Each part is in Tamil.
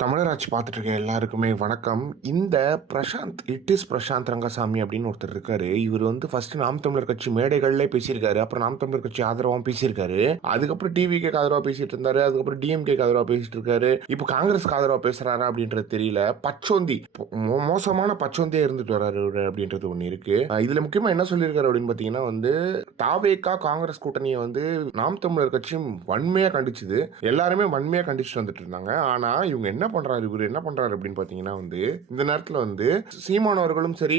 தமிழராட்சி பார்த்துட்டு இருக்க எல்லாருக்குமே வணக்கம். இந்த பிரசாந்த் ரங்கசாமி அப்படின்னு ஒருத்தர் இருக்காரு. இவர் வந்து ஃபர்ஸ்ட் நாம் தமிழர் கட்சி மேடைகள்ல பேசியிருக்காரு. அப்புறம் நாம் தமிழர் கட்சி ஆதரவாகவும் பேசியிருக்காரு. அதுக்கப்புறம் டிவிக்கு ஆதரவா பேசிட்டு இருந்தாரு. அதுக்கப்புறம் டிஎம்கே ஆதரவா பேசிட்டு இருக்காரு. இப்போ காங்கிரஸ்க்கு ஆதரவா பேசுறாரா அப்படின்றது தெரியல. பச்சோந்தி, மோசமான பச்சோந்தியா இருந்துட்டு வர்றாரு அப்படின்றது ஒண்ணு இருக்கு. இதுல முக்கியமா என்ன சொல்லியிருக்காரு அப்படின்னு பாத்தீங்கன்னா வந்து தாவேகா காங்கிரஸ் கூட்டணியை வந்து நாம் தமிழர் கட்சியும் வன்மையா கண்டிச்சுது. எல்லாருமே வன்மையா கண்டிச்சுட்டு வந்துட்டு இருந்தாங்க. ஆனா இவங்க என்ன பண்றாரு, இவர் என்ன பண்றாரு அப்படின்னு பாத்தீங்கன்னா வந்து இந்த நேரத்துல வந்து சீமானவர்களும் சரி,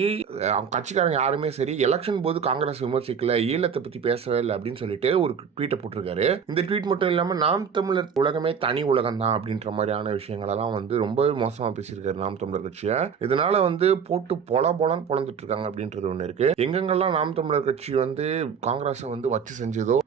அவங்க கட்சிக்காரங்க யாருமே சரி, எலெக்ஷன் போது காங்கிரஸ் விமர்சிக்கல, ஈழத்தை பத்தி பேசவே இல்லை அப்படின்னு சொல்லிட்டு ஒரு ட்வீட்டை போட்டிருக்காரு. இந்த ட்வீட் மட்டும் இல்லாம நாம் தமிழர் உலகமே தனி உலகம் தான் அப்படின்ற மாதிரியான விஷயங்கள் எல்லாம் வந்து ரொம்ப மோசமா பேசியிருக்காரு நாம் தமிழர் கட்சியை. இதனால வந்து போட்டு பொலன்னு பொழந்துட்டு இருக்காங்க அப்படின்றது ஒண்ணு இருக்கு. எங்கெங்கெல்லாம் நாம் தமிழர் கட்சி வந்து காங்கிரஸை வந்து வச்சு செஞ்சதோ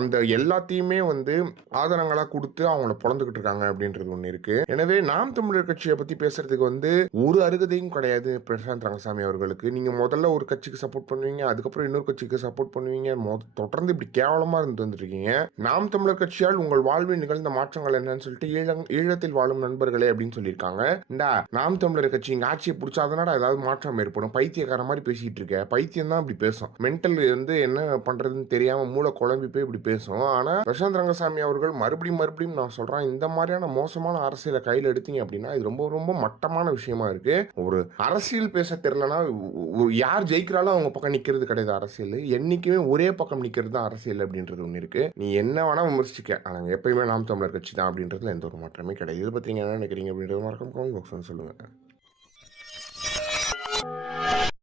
அந்த எல்லாத்தையுமே வந்து ஆதாரங்களா கொடுத்து அவங்கள பொழந்துகிட்டு இருக்காங்க அப்படின்றது ஒண்ணு இருக்கு. எனவே நாம் தமிழர் கட்சியை பத்தி பேசுறதுக்கு வந்து ஒரு அருகதையும் கிடையாது பிரசாந்த் ரங்கசாமி அவர்களுக்கு. நீங்க முதல்ல ஒரு கட்சிக்கு சப்போர்ட் பண்ணுவீங்க, அதுக்கப்புறம் இன்னொரு கட்சிக்கு சப்போர்ட் பண்ணுவீங்க, தொடர்ந்து இப்படி கேவலமா இருந்து வந்துருக்கீங்க. நாம் தமிழர் கட்சியால் உங்கள் வாழ்வில் நிகழ்ந்த மாற்றங்கள் என்னன்னு சொல்லிட்டு ஈழத்தில் வாழும் நண்பர்களே அப்படின்னு சொல்லியிருக்காங்க. இந்தா நாம் தமிழர் கட்சி இங்க ஆட்சியை பிடிச்சாதனால ஏதாவது மாற்றம் ஏற்படும். பைத்தியக்கார மாதிரி பேசிட்டு இருக்க. பைத்தியம் தான் இப்படி பேசும். மென்டல் வந்து என்ன பண்றதுன்னு தெரியாம மூளை குழம்பி போய் இப்படி பேசும். ஆனா பிரசாந்த் ரங்கசாமி அவர்கள் மறுபடியும் நான் சொல்றேன், இந்த மாதிரியான மோசமான அரசியலை கையில் எடுத்தீங்க அப்படின்னா இது ரொம்ப ரொம்ப மட்டமான விஷயமா இருக்கு. ஒரு அரசியல் பேச தெரியலனா யார் ஜெயிக்கிறாலும் அவங்க பக்கம் நிக்கிறது கிடையாது. அரசியல் என்னைக்குமே ஒரே பக்கம் நிக்கிறது தான் அரசியல் அப்படின்றது ஒண்ணு இருக்கு. நீ என்ன வேணா விமர்சிக்க, ஆனா எப்பயுமே நாம் தமிழர் கட்சி தான் அப்படின்றதுல எந்த ஒரு மாற்றமே கிடையாது. இதை பத்தி நீங்க என்ன நினைக்கிறீங்க அப்படின்றது மறக்காம கமெண்ட் பாக்ஸ்ல சொல்லுங்க.